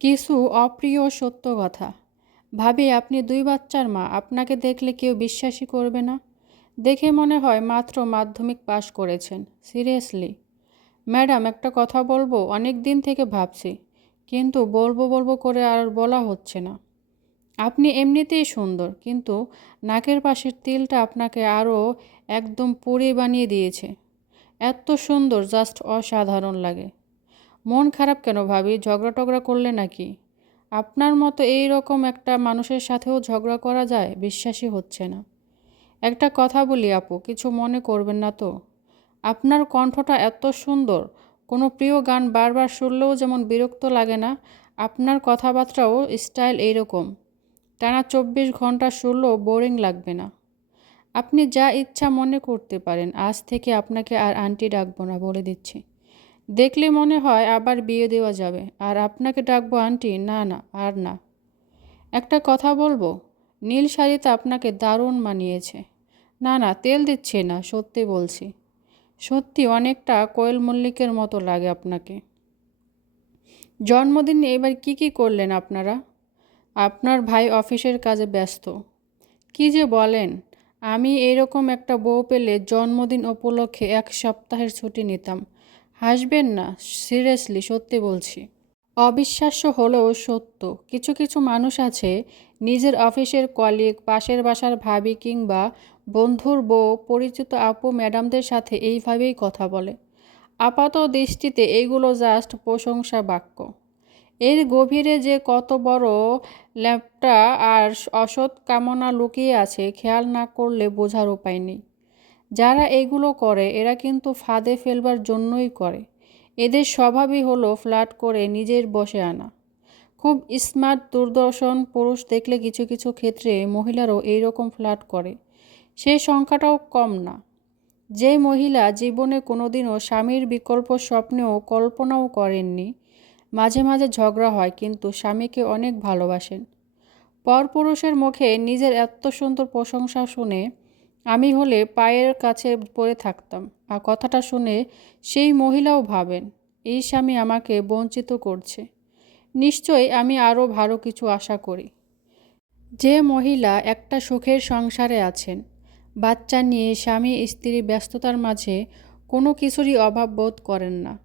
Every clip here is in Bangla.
কিছু অপ্রিয় সত্য কথা। ভাবি, আপনি দুই বাচ্চার মা। আপনাকে দেখলে কেউ বিশ্বাসই করবে না। দেখে মনে হয় মাত্র মাধ্যমিক পাশ করেছেন। সিরিয়াসলি। ম্যাডাম, একটা কথা বলব, অনেক দিন থেকে ভাবছি, কিন্তু বলব বলব করে আর বলা হচ্ছে না। আপনি এমনিতেই সুন্দর, কিন্তু নাকের পাশের তিলটা আপনাকে আরও একদম পুড়ে বানিয়ে দিয়েছে। এত সুন্দর, জাস্ট অসাধারণ লাগে। মন খারাপ কেন ভাবি? ঝগড়া টগড়া করলে নাকি? আপনার মতো এই রকম একটা মানুষের সাথেও ঝগড়া করা যায়? বিশ্বাসই হচ্ছে না। একটা কথা বলি আপু, কিছু মনে করবেন না তো। আপনার কণ্ঠটা এত সুন্দর, কোনো প্রিয় গান বারবার শুনলেও যেমন বিরক্ত লাগে না, আপনার কথাবার্তাও স্টাইল এইরকম। টানা চব্বিশ ঘণ্টা শুনলেও বোরিং লাগবে না। আপনি যা ইচ্ছা মনে করতে পারেন, আজ থেকে আপনাকে আর আন্টি ডাকবো না বলে দিচ্ছি। দেখলে মনে হয় আবার বিয়ে দেওয়া যাবে। আর আপনাকে ডাকবো আন্টি, না না, আর না। একটা কথা বলব? নীল শাড়িতে আপনাকে দারুণ মানিয়েছে। না না, তেল দিচ্ছে না, সত্যি বলছি। সত্যি অনেকটা কোয়েল মল্লিকের মতো লাগে আপনাকে। জন্মদিনে এবার কি কি করলেন আপনারা? আপনার ভাই অফিসের কাজে ব্যস্ত। কি যে বলেন, আমি এরকম একটা বউ পেলে জন্মদিন উপলক্ষে এক সপ্তাহের ছুটি নিতাম। হাসবেন না সিরিয়াসলি সত্যি বলছি। অবিশ্বাস্য হলেও সত্য, কিছু কিছু মানুষ আছে, নিজের অফিসের কলিগ পাশের বাসার ভাবি কিংবা বন্ধুর বউ, পরিচিত আপু ম্যাডামদের সাথে এইভাবেই কথা বলে। আপাত দৃষ্টিতে এইগুলো জাস্ট প্রশংসা বাক্য। এর গভীরে যে কত বড় ল্যাপটা আর অসৎ কামনা লুকিয়ে আছে, খেয়াল না করলে বোঝার উপায় নেই। যারা এগুলো করে, এরা কিন্তু ফাঁদে ফেলবার জন্যই করে। এদের স্বভাবই হলো ফ্ল্যাট করে নিজের বসে আনা। খুব স্মার্ট, দূরদর্শন পুরুষ দেখলে কিছু কিছু ক্ষেত্রে মহিলারও এইরকম ফ্ল্যাট করে। সেই সংখ্যাটাও কম না। যে মহিলা জীবনে কোনোদিনও স্বামীর বিকল্প স্বপ্নেও কল্পনাও করেননি, মাঝে মাঝে ঝগড়া হয়, কিন্তু স্বামীকে অনেক ভালোবাসেন। পরপুরুষের মুখে নিজের এত সুন্দর প্রশংসা শুনে আমি হলে পায়ের কাছে পড়ে থাকতাম। আর কথাটা শুনে সেই মহিলাও ভাবেন, এই স্বামী আমাকে বঞ্চিত করছে। নিশ্চয়ই আমি আরও ভালো কিছু আশা করি। যে মহিলা একটা সুখের সংসারে আছেন, বাচ্চা নিয়ে স্বামী স্ত্রী ব্যস্ততার মাঝে কোনো কিছুরই অভাব বোধ করেন না।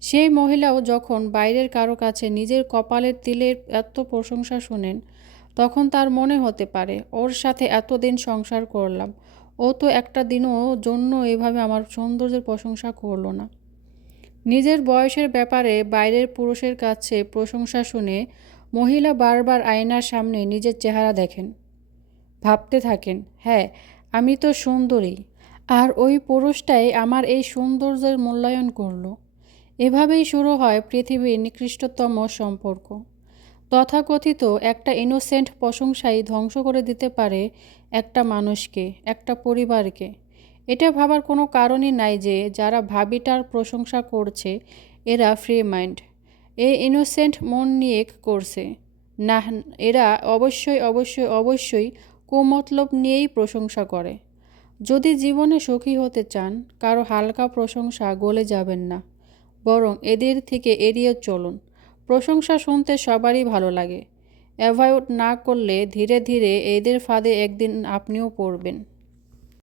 সেই মহিলাও যখন বাইরের কারও কাছে নিজের কপালের তিলের এত প্রশংসা শোনেন তখন তার মনে হতে পারে, ওর সাথে এতদিন সংসার করলাম। ও তো একটা দিনও জন্য এভাবে আমার সৌন্দর্যের প্রশংসা করল না। নিজের বয়সের ব্যাপারে বাইরের পুরুষের কাছে প্রশংসা শুনে মহিলা বারবার আয়নার সামনে নিজের চেহারা দেখেন। ভাবতে থাকেন হ্যাঁ আমি তো সুন্দরী। আর ওই পুরুষটাই আমার এই সৌন্দর্যের মূল্যায়ন করল। এভাবেই শুরু হয় পৃথিবীর নিকৃষ্টতম সম্পর্ক। তথাকথিত একটা ইনোসেন্ট প্রশংসাই ধ্বংস করে দিতে পারে একটা মানুষকে, একটা পরিবারকে। এটা ভাবার কোনো কারণই নাই যে যারা ভাবিটার প্রশংসা করছে, এরা ফ্রি মাইন্ড এ ইনোসেন্ট মন নিয়ে করছে। না এরা অবশ্যই অবশ্যই অবশ্যই কুমতলব নিয়েই প্রশংসা করে। যদি জীবনে সুখী হতে চান, কারও হালকা প্রশংসা গলে যাবেন না। বরং এদের থেকে এড়িয়ে চলুন। প্রশংসা শুনতে সবারই ভালো লাগে। অ্যাভয়েড না করলে ধীরে ধীরে এদের ফাঁদে একদিন আপনিও পড়বেন।